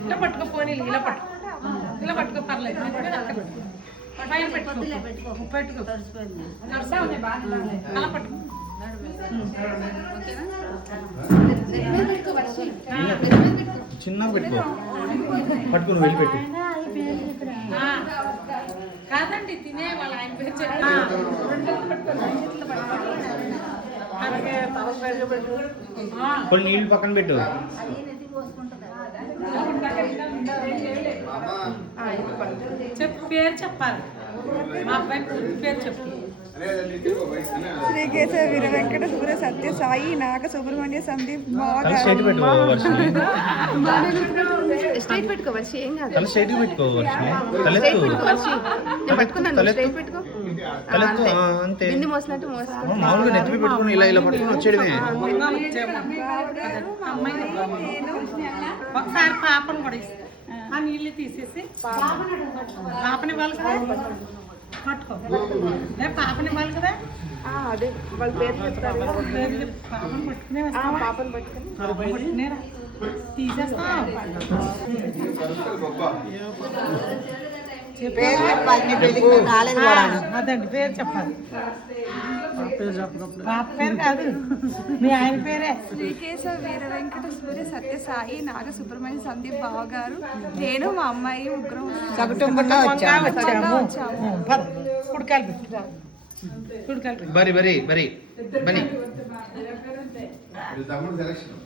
ఇలా పట్టుకోపోనీ ఇలా పట్టుకో పర్లేదు పైన పెట్టుకో అలా పట్టుకో చిన్నగా పెట్టుకో పట్టుకుని వెళ్ళి పెట్టు కాదండి తినే వాళ్ళ ఆయన పేరు కొన్ని నీళ్ళు పక్కన పెట్టు చెప్పు పేరు చెప్పాలి మా అబ్బాయి పేరు చెప్పు శ్రీ కేశవ వీర వెంకట సూర్య సత్య సాయి నాగ సుబ్రహ్మణ్య సందీప్ స్ట్రైట్ పెట్టుకో వర్షిని స్ట్రైట్ పెట్టుకో వర్షి ఏం కాదు తల స్ట్రైట్ పెట్టుకో వర్షిని తలెత్తు పెట్టుకో తలెత్తు అంతే బింది మోసినట్టు మోసుకో మామూలుగా నెత్తి పెట్టుకుని ఇలా ఇలా పట్టుకుని వచ్చేయడమే ఒకసారి పాపను కూడా ఇస్తా ఆ నీళ్ళు తీసేసి పాపని వాళ్ళు కదా పట్టుకో పాపని వాళ్ళు కదా అదే వాళ్ళ పేరు చెప్తారు పాపను పట్టుకునే పాపను పట్టుకుని పట్టుకునేరా తీసేస్తా అదండి పేరు చెప్పాలి పాప పేరు కాదు మీ ఆయన పేరే శ్రీ కేశవ వీర వెంకట సూర్య సత్య సాయి నాగ సుబ్రహ్మణ్య సందీప్ బావ గారు నేను మా అమ్మాయి ముగ్గురం సకుటుంబంగా వచ్చాము కుడికాయలు బరి బరి బరి బని తమ్ముడు సెలక్షన్